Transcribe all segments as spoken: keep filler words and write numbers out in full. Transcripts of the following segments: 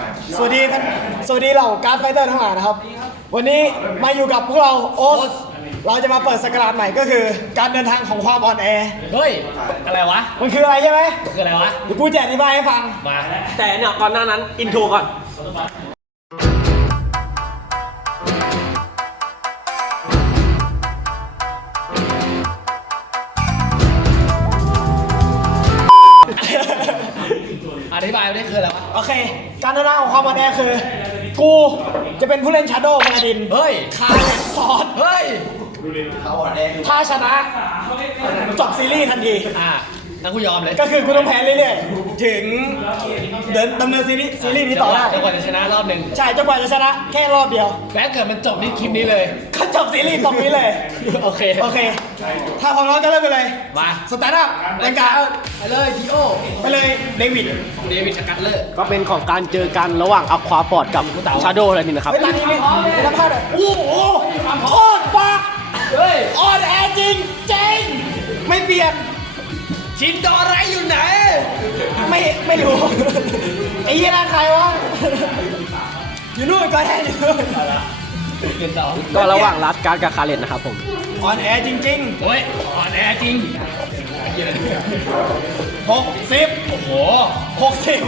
สวัสดีครับสวัสดีเหล่าการ์ดไฟเตอร์ทั้งหลายนะครับวันนี้มาอยู่กับพวกเราโอ๊ตเราจะมาเปิดสกราดใหม่ก็คือการเดินทางของความอ่อนแอเฮ้ยอะไรวะมันคืออะไรใช่ไหมคืออะไรวะเดี๋ยวกูจะอธิบายให้ฟังมาแต่เนี่ยก่อนหน้านั้นอินโทรก่อนอธิบายไม่ได้คืออะไรวะโอเคการเดินทางของความอ่อนแอคือกูจะเป็นผู้เล่นชาโดว์มาดินเฮ้ยคาเลตซอสเฮ้ยถ้าชนะจบซีรีส์ทันทีอ่านั่นกูยอมเลยก็คือกูต้องแพ้เรื่อยๆถึงเดินดำเนินซีรีส์ซีรีส์นี้ต่อได้จนกว่าจะชนะรอบหนึ่งใช่จนกว่าจะชนะแค่รอบเดียวแม้เกิดมันจบที่คลิปนี้เลยก็จบซีรีส์ตรงนี้เลยโอเคโอเคถ้าพร้อมแล้วก็เริ่มไปเลยมาสตาร์ทอัพเป็นการไปเลยทีโอไปเลยเดวิดเดวิดสกัตเลอร์ก็เป็นของการเจอกันระหว่างอัควาฟอร์ดกับชาโดว์อะไรนี่นะครับเวลานี้นี่เวลาพลาดอ่ะโอ้โหโคตรปักเฮ้ยอ่อนแอจริงเจ๋งไม่เปลี่ยนชินโดไรอยู่ไหนไม่ไม่รู้ไอ้ยี่น่าใครวะอยู่นู่นก็แทนอยู่นู่นก็ระหว่างลัดการ์ดกับคาเลตนะครับผมอ่อนแอจริงๆเฮ้ยอ่อนแอจริงหกสิบโอ้โหหกสิบ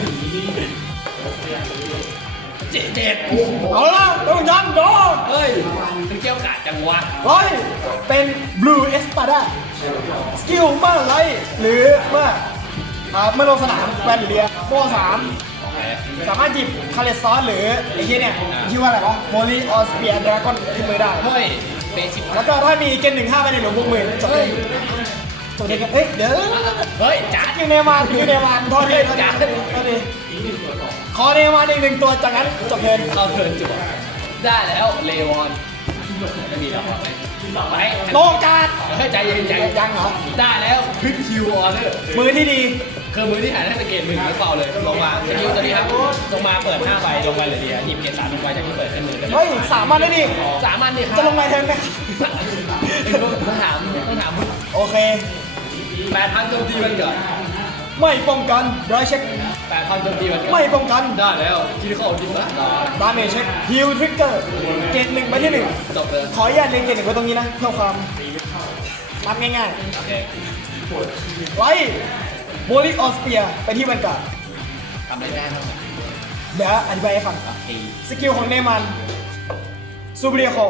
เจ็ดเจ็ดเอาละต้องยันโดนเฮ้ยมันเกี่ยวกาดจังวะร้อยเป็น Blue Espada สกิลเมื่อไรหรือเมื่อเมื่อลงสนามแวนเลียโบสามสามารถหยิบคาเลซอนหรือไอ้ที่เนี่ยชื่อว่าอะไรวะโมลีออสเปียดราก้อนที่มือได้เฮ้ยเบสิกแล้วก็ถ้ามีเกณฑ์หนึ่งห้าไปในหลวงพวกมือจบเลยจบเลยกันเฮ้ยเดี๋ยวเฮ้ยจัดอยู่เนมานอยู่เนมานโทษทีโทษทีโทษทีขอเนมานอีกหนึ่งตัวจากนั้นจบเทิร์นเข้าเทิร์นจุดได้แล้วเลวอนไม่มีแล้วไปโลกาดเฮ้ยใจเย็นใจยังเหรอได้แล้วคลิกคิวออเดอร์มือที่ดีคือมือที่หายได้สเกตมือแล้วเปล่าเลยลงมาสกิลตัวนี้ครับลงมาเปิดห้าใบลงไปเลยเดียวหยิบเกตสามลงไปจากที่เปิดขึ้นมือเฮ้ยสามารถได้ดิสามารถดิจะลงไปเทิร์นไหมต้องถามต้องถามมึงโอเคแปดพันโจมตีมันเกิดไม่ป้องกันไรเช็คแปดพันโจมตีมันเกิดไม่ป้องกันได้แล้วคิดเข้าจริงนะดาเมจเช็คฮิลทริกเกอร์เกตหนึ่งไปที่หนึ่งจบเลยขออนุญาตเรียนเกตหนึ่งไว้ตรงนี้นะเพื่อความรับง่ายๆโอเคไลท์โมลิออสเปียไปที่บรรยากาศทำได้แน่ครับเดี๋ยวอธิบายให้ฟังสกิลของเนมันซูเบรียโค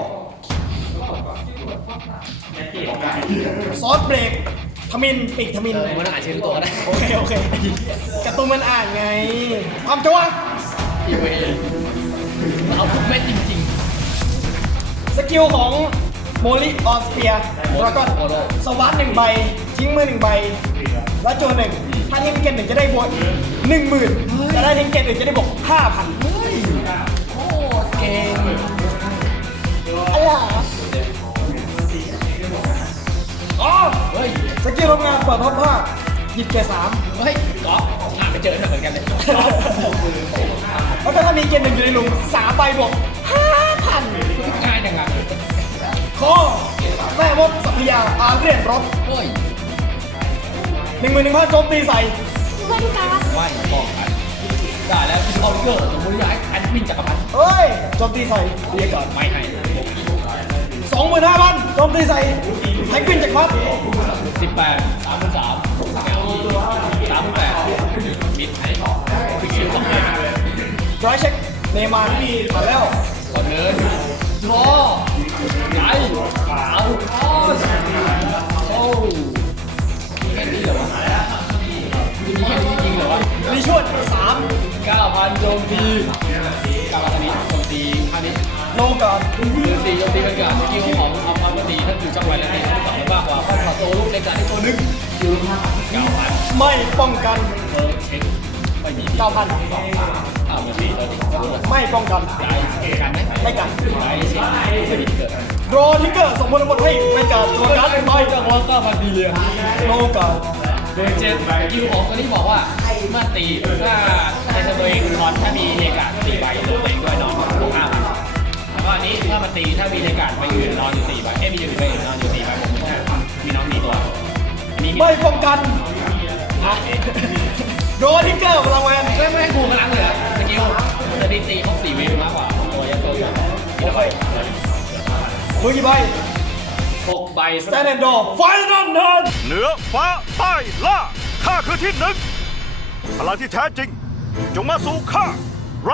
ซอสเบรกทมินปีกทมินมันอ่านชื่อตัวก็ได้โอเคโอเคกระตุ้นมันอ่านไงความจัวอีเวเอาทุกเม็ดจริงๆสกิลของโมลิออสเปียแล้วก็สวัสดหนึ่งใบทิ้งมือหนึ่งใบแล้วโจหนึ่งถ้าทิ้งเกตหนึ่งจะได้บวกหนึ่งหมื่นแต่ถ้าทิ้งเกตหนึ่งจะได้บวกห้าพันโอ้เก่งอะไรอ๋อเฮ้ยสกิลทำงานเปิดท็อปห้าหยิบเกตสามเฮ้ยก๊อฟอ่านไปเจอเหมือนกันเลยแล้วก็ถ้ามีเกตหนึ่งอยู่ในหลุมสามใบบวกห้าพันง่ายจังอะคอแม่มดสัพยาอาเรียนรถเฮ้ยหนึ่งหมื่นหนึ่งพันโจมตีใส่ไม่การไม่บอกกันได้แล้วคิดออเกอร์สมมติย้ายอันมินจักรพรรดิเฮ้ยโจมตีใส่เรียกก่อนไม่ให้สองหมื่นห้าพันโจมตีใส่ให้ปินจักรพรรดิสิบแปดสามพันสามสามพันแปดมิดให้ฟิกชิลสองพันร้อยเช็คเนมานมาแล้วก่อนเดินรอไงเอาคอสโอ้แค่นี้เหรอวะมีแค่นี้จริงเหรอวะรีชวดสามเก้าพันโจมตีเก้าพันนี้โจมตีพันนี้โลก่อนโจมตีโจมตีมันเกิดสกิลของอัลฟาโตีถ้าอยู่ช่องไว้แล้วนี่ต้องมากกว่าเพราะขอโตลูกในการที่ตัวนึงอยู่เก้าพันไม่ป้องกันเออเช็คไม่มีเก้าพันอ้าวมันตีตัวนี้ไม่ป้องกันกันไหมไม่กันไม่เช็คไม่มีเกิดโรนิเกอร์สมมติหมดให้ไม่เกิดตัวการ์ดไปก็ว่าก็พันดีเลยโลก่อนเดินเจ็ดคิวของตัวนี้บอกว่าเมื่อตีถ้าในตัวเองคอนถ้ามีเอกาสี่ใบตัวเองด้วยนอนบวกห้าพันแล้วก็อันนี้ถ้ามันตีถ้ามีเอกาไปยืนนอนอยู่สี่ใบเอ้มีอยู่ไปนอนอยู่สี่ใบบวกหนึ่งห้ามีน้องสี่ตัวไม่ป้องกันโรนิเกอร์พลังแวนไม่ไม่ให้กูพลังเลยสกิลโอเคมือกี่ใบหกใบสแตนด์ดอร์ไฟนอลเทิร์นเหนือฟ้าใต้ล่าข้าคือที่หนึ่งพลังที่แท้จริง จงมาสู่ข้าไร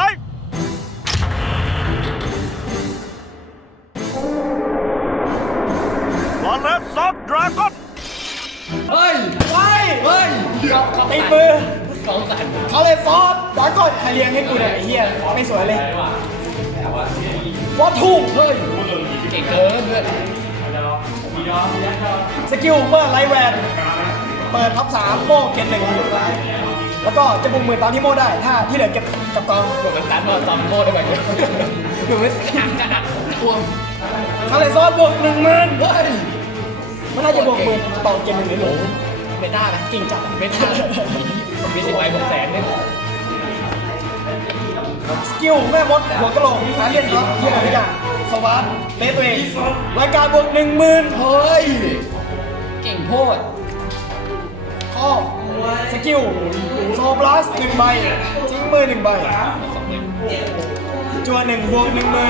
วอลเลสซอฟดราก้อนเฮ้ยไปเฮ้ยเกาเกาตีมือเกาสั่นเขาเลยซอสดราก้อนใครเลี้ยงให้กูเนี่ยไอ้เหี้ยไม่สวยเลย วอทูเฮ้ยเก่งเกินเพื่อนสกิลเมื่อไลท์แวนเปิดท็อปสามโม่เกณฑ์หนึ่งแล้วก็จะบุกมือตามที่โม่ได้ ถ้าที่เหลือเก็บกับกองกดกันตันว่าตอมโม่ได้ไหมหรือไม่กระหักกระหักท่วมเขาเลยซอสบวกหนึ่งหมื่นเฮ้ยไม่น่าจะบวกหมื่นต่อเกณฑ์หนึ่งเลยหรอไม่ได้นะเก่งจัดไม่ได้มีสิบใบบวกแสนเนี่ยสกิลแม่มดหัวกะโหลกหาเลียนครับที่ไหนทุกอย่างสวัสดเลสตัวเองรายการบวกหนึ่งหมื่นเฮ้ย เก่งโพดข้อสกิลโซบลัสหนึ่งใบทิ้งมือหนึ่งใบสองหมื่นจัวหนึ่งบวกหนึ่งหมื่น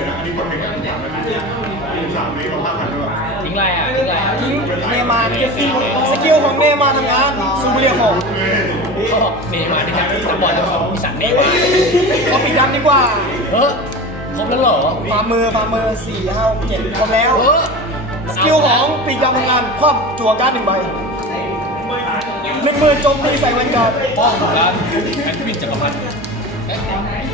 ทิ้งไรอ่ะทิ้งไรอ่ะทิ้งเนมานสกิลของเนมานทำงานซูเปอร์เรียของเขาบอกเนมาที่การนักบอลมีสันเนมาเอาปีกดำดีกว่าเฮ้ยครบแล้วเหรอฟาร์มมือฟาร์มมือสี่ห้าเจ็ดครบแล้วเออสกิลของปีกดำทำงานคว่ำจัวการ์ดหนึ่งใบหนึ่งหมื่นโจมตีใส่แวนการ์ดป้องกันแอนวินจักรพรรดิเอ๊ะ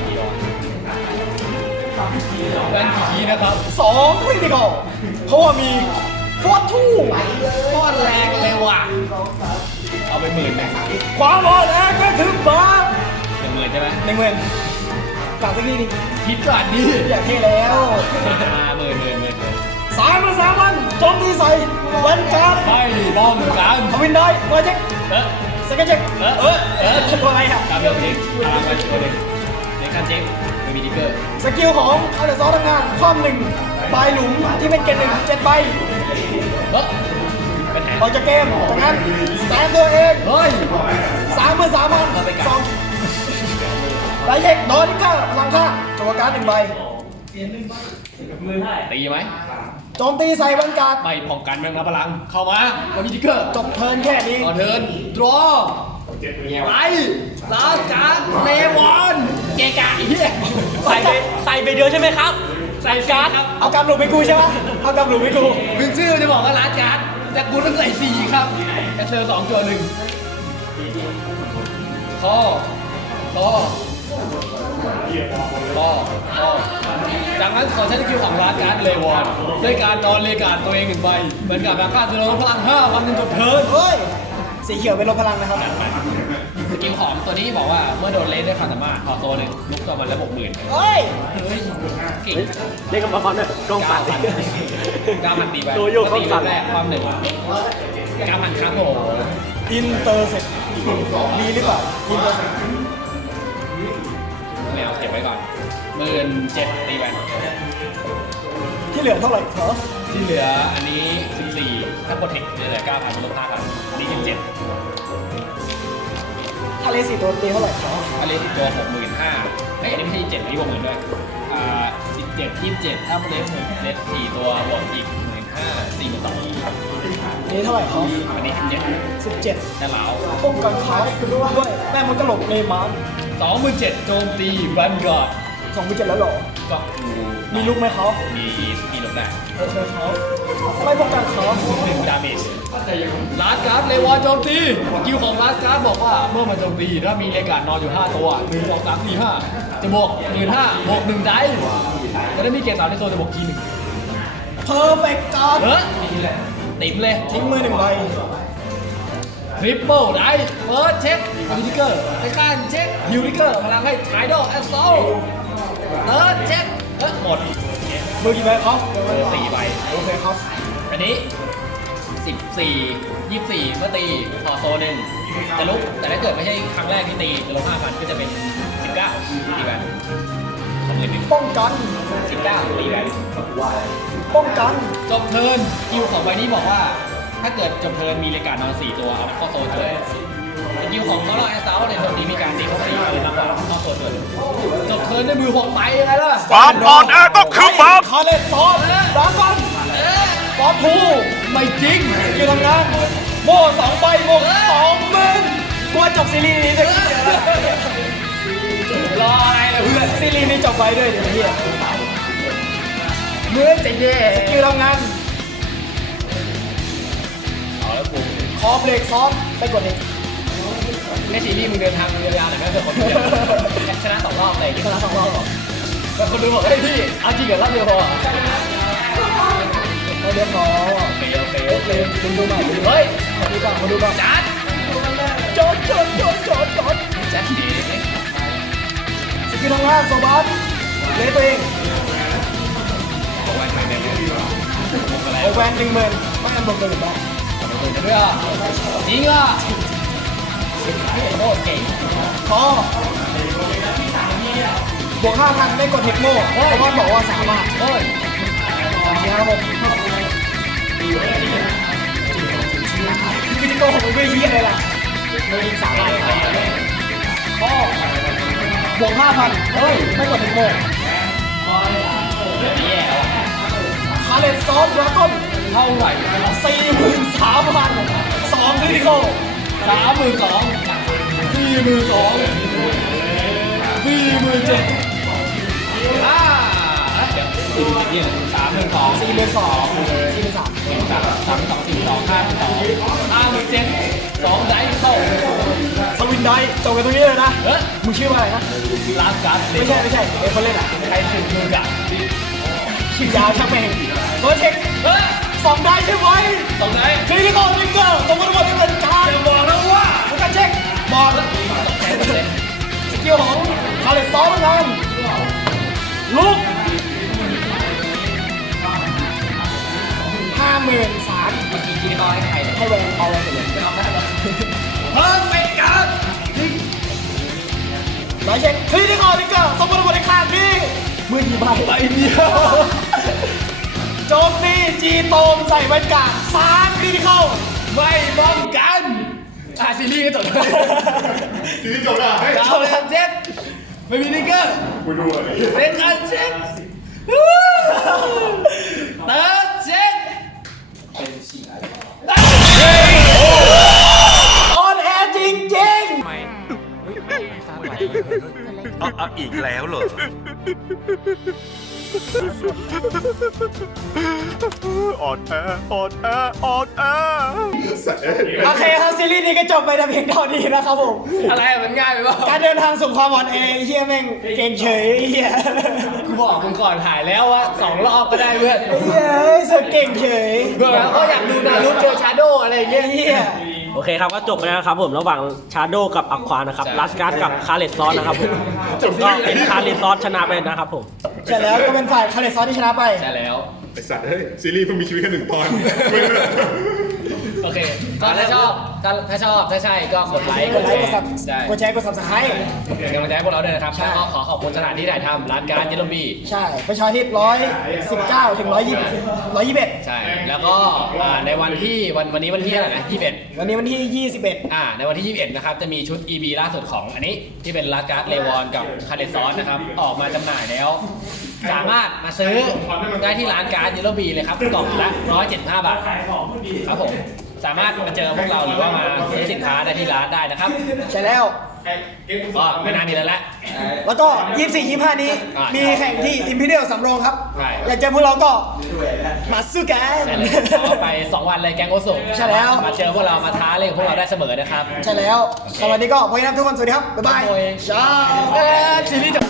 แวนผีนะครับสองคริติคอลเพราะว่ามีฟอร์ทูก้อนแรงเลยว่ะเอาไปหมื่นหนึ่งความอ่อนแอก็ถึงมาหนึ่งหมื่นใช่ไหมหนึ่งหมื่นกลับสักทีดิคิดก่อนดิอย่าเท่แล้วหมื่นหมื่นหมื่นหมื่นสายมาสามวันโจมตีใส่แวนการ์ดไม่ป้องกันทวินได้ไวเช็คเอ๊ะสเก็ตเช็คเออเออเออตัวอะไรอ่ะการเป็นเช็คตามกันตัวหนึ่งในการเช็คไม่มีดิกเกอร์สกิลของอาร์เดซอทำงานความหนึ่งปลายหลุมที่เป็นเกณฑ์หนึ่งเจ็ดใบเฮ้ยเป็นแผนออกจากเกมจากนั้นสแตนตัวเองเฮ้ยสามหมื่นสามพันสองไลท์เช็คโดนนิกเกอร์พลังค่าจัวการ์ดหนึ่งใบตีไหมโจมตีใส่แวนการ์ดไม่ป้องกันเมืองรับพลังเข้ามาไม่มีดิกเกอร์จบเทิร์นแค่นี้ต่อเทิร์นดรอไปลาการเลวอนเกกะเฮียใส่ไปใส่ไปเดียวใช่ไหมครับ ใส่การ์ดครับเอากำหลุมไปกูใช่ไหมเอากำหลุมไปกูมึงชื่อจะบอกว่าลาการ์ดแต่กูต้องใส่สี่ครับแอสเซอร์สองตัวหนึ่งข้อข้อข้อข้อจากนั้นขอใช้สกิลของลาการ์ดเลวอนด้วยการนอนเลกาดตัวเองหนึ่งใบเหมือนกับราคาจะลดพลังห้าวันหนึ่งจบเทิร์นเฮ้ยสีเขียวเป็นลมพลังนะครับสกิลของตัวนี้บอกว่าเมื่อโดนเลสด้วยความสามารถพอโซหนึ่งลุกตัวมันแล้วบวกหมื่นเฮ้ยเฮ้ยเก่งเรียกกันมาความเนี่ยกล้องตัดเก้าพันตีไปตัวโยกตีต้องสั่นแรกความหนึ่งเก้าพันครั้งโหอินเตอร์เซ็ตดีหรือเปล่าอินเตอร์เซ็ตไม่เอาเก็บไว้ก่อนหมื่นเจ็ดตีไปที่เหลือเท่าไหร่เหรอที่เหลืออันนี้สิบสี่ถ้าโปรเทคเหลือเก้าพันลบห้าพันอันนี้สิบเจ็ดทะเลสีตัวตีเท่าไหร่เหรออันนี้ตัวหกหมื่นห้าเฮ้ยอันนี้ไม่ใช่เจ็ดอันนี้บวกหมื่นด้วยอ่าสิบเจ็ดยี่สิบเจ็ดถ้าเลสหมื่นเลสสี่ตัวบวกอีกหมื่นห้าสี่หมื่นสองอันนี้เท่าไหร่เหรออันนี้สิบเจ็ดสิบเจ็ดแต่เหลาป้องกันเขาด้วยแม่มันกระโหลกเนมานสองหมื่นเจ็ดโจมตีบันกอดสองพันเจ็ดแล้วเหรอก็กูมีลูกไหมเขามีมีลบได้โอเคเขาไม่ป้องกันเขาหนึ่งดาเมจลาสการ์ดเลวอนโจมตีกิลของลาสการ์ดบอกว่าเมื่อมันโจมตีถ้ามีเลกาดนอนอยู่ห้าตัวหนึ่งสองสามสี่ห้าจะบวกหมื่นห้าบวกหนึ่งได้จะได้มีเกณฑ์สามในโซนจะบวกทีหนึ่งเพอร์เฟกต์การ์ดเฮ้ยติ่มเลยทิ้งมือหนึ่งใบทริปเปิลได้เฟิร์สเช็คฮิวลิเกอร์ในการเช็คฮิวลิเกอร์พลังให้ไทดอลแอสโซเติร์ดเช็คเฮ้ยหมดมือกี่ใบครับเออสี่ใบโอเคครับอันนี้สิบสี่ยี่สิบสี่เมื่อตีพอโซหนึ่งจะลุกแต่ถ้าเกิดไม่ใช่ครั้งแรกที่ตีจะลงห้าพันก็จะเป็นสิบเก้าตีแบนสองหมื่นหนึ่งป้องกันสิบเก้าตีแบนป้องกันจบเทิร์นคิวของใบนี้บอกว่า ถ้าเกิดจบเทิร์นมีเลกาดนอนสี่ตัวเอาเข้าโซเทิร์นคิวของเขาเราแอสเซาในโซนนี้มีการตีเข้าสี่เทิร์นมากกว่าเข้าโซเทิร์นจบเทิร์นทิร์นด้วยมือหกใบยังไงล่ะความอ่อนแอก็คือบาปคาเลตซอสดราก้อนฟอสทูไม่จริงคือทำงานโม่สองใบบวกสองหมื่นกลัวจบซีรีส์นี้เลยรออะไรล่ะเพื่อนซีรีส์นี้จบไปด้วยเดี๋ยวเฮียเมื่อจะแย่คือทำงานเอาแล้วกูคอเบรกซอสไปกดเองแค่ซีรีส์มึงเดินทางยาวๆหน่อยไม่เถอะคนเดียวชนะสองรอบเลยชนะสองรอบหรอแต่คนดูบอกเฮ้ยพี่เอาจริงเหรอรอบเดียวพอไม่เรียบร้อยโอเคโอเคโอเคคุณดูใหม่เฮ้ยมาดูก่อนมาดูก่อนจัดจดจดจดจดจดจัดดีสกิลทำงานโซบัสเลสตัวเองบอกไว้ใครเป็นเรื่องอะไรโอแวนหนึ่งหมื่นไม่อันบวกหนึ่งหรอกเรื่องจริงอ่ะโคตรเก่งคอบวกห้าพันได้กดเทคโม่เพราะว่าบอกว่าสามารถโอ้ยสามสี่ห้าหกคือจะโกหกไม่เยี่ยเลยล่ะไม่ยิงสามารถคอบวกห้าพันเฮ้ยไม่กดเทคโม่แย่ว่ะคาเลตซอสดราก้อนเท่าไหร่สี่หมื่นสามพันสองคริติคอลสามหมื่นสองสี่หมื่นสองสี่หมื่นเจ็ดอ่าเดี๋ยวสี่หมื่นสามหมื่นสองสี่หมื่นสองสี่หมื่นสามสามสามสองสี่สองห้าสองห้าหมื่นเจ็ดสองได้เข้าสวินได้จบกันตรงนี้เลยนะเฮ้ยมึงชื่อว่าอะไรนะลาสการ์ดไม่ใช่ไม่ใช่ไอ้คนเล่นอ่ะใครถึงมือกับชื่อยาวช่างแม่งตัวเช็คเฮ้ยสองได้ใช่ไหมตรงไหนคริติคอลนิงเกอร์สมมติว่าเป็นการจะบอกนะว่าผู้การเช็คบอกแล้วสกิลของคาเลสซอสนั่นลุกห้าหมื่นสามเมื่อกี้คิดว่าให้ใครเนี่ยให้แวนเอาแวนไปเลยไม่เอาได้หรอเพิ่มไปกันหลายเช็คคริติคอลนิงเกอร์สมมติว่าเป็นการนี้มือดีใบใบเดียวโจมตีจีโตมใส่แวนการ์ดสามคริติคอลไม่ป้องกันอ่ะซีรีส์ก็จบเลยทีนี้จบแล้วดาวเป็นเจ็ดไม่มีนิกเกอร์กูดูอะไรเป็นการเจ็ดเติร์ดเจ็ดออนแอร์จริงจริงเอาอีกแล้วเหรออ่อนแออ่อนแออ่อนแอโอเคครับซีรีส์นี้ก็จบไปแต่เพียงเท่านี้นะครับผมอะไรอะมันง่ายไปเปล่าการเดินทางสู่ความอ่อนแอไอ้เฮียแม่งเก่งเฉยไอ้เฮียกูบอกมึงก่อนถ่ายแล้วว่าสองรอบก็ได้เพื่อนไอ้เฮียเฮ้ยสุดเก่งเฉยเพื่อนแล้วก็อยากดูนารุโจชาโดอะไรอย่างเงี้ยไอ้เฮียโอเคครับก็จบไปแล้วนะครับผมระหว่างชาโดกับอัควานะครับลัสการ์ดกับคาเลตซอสนะครับผมก็เป็นคาเลตซอสชนะไปนะครับผมใช่แล้วก็เป็นฝ่ายคาเลซอนที่ชนะไปใช่แล้วไอสัตว์เฮ้ยซีรีส์เพิ่งมีชีวิตแค่หนึ่งตอนโอเค ก็ถ้าชอบถ้าถ้าชอบถ้าใช่ก็กดไลค์กดไลค์กดซับใช่กดแชร์กดซับสไครต์เป็นกำลังใจให้พวกเราด้วยนะครับใช่แล้วก็ขอขอบคุณสถานที่ถ่ายทำร้านการ์ดเยลโลบี้ใช่ประชาธิปร้อยสิบเก้าถึงร้อยยี่สิบร้อยยี่สิบเอ็ดใช่ แล้วก็อ่าในวันที่วันวันนี้วันที่อะไรนะยี่สิบเอ็ดวันนี้วันที่ยี่สิบเอ็ดอ่าในวันที่ยี่สิบเอ็ดนะครับจะมีชุด อี บี ล่าสุดของอันนี้ที่เป็นลาการ์ดเลวอนกับคาเดซอนนะครับออกมาจำหน่ายแล้ว สามารถมาซื้อได้ที่ร้านการ์ดเยลโลบีเลยครับกล่องละหนึ่งร้อยเจ็ดสิบห้าบาทครับผมสามารถมาเจอพวกเราหรือว่ามาซื้อสินค้าได้ที่ร้านได้นะครับใช่แล้วก็ไม่นานนี้แล้วแหละแล้วก็ยี่สิบสี่ ยี่สิบห้านี้ มีแข่งที่อิมพีเรียลสำโรงครับใช่อยากเจอพวกเราก็มาสู้กันใช่เลยเอาไปสองวันเลยแกงโอสุใช่แล้วมาเจอพวกเรามาท้าเล่นกับพวกเราได้เสมอนะครับใช่แล้วสวัสดีก็พอดีครับทุกคน สวัสดีครับ บ๊ายบายโอ้ยเช้าเอ้ยซีรีส์จบ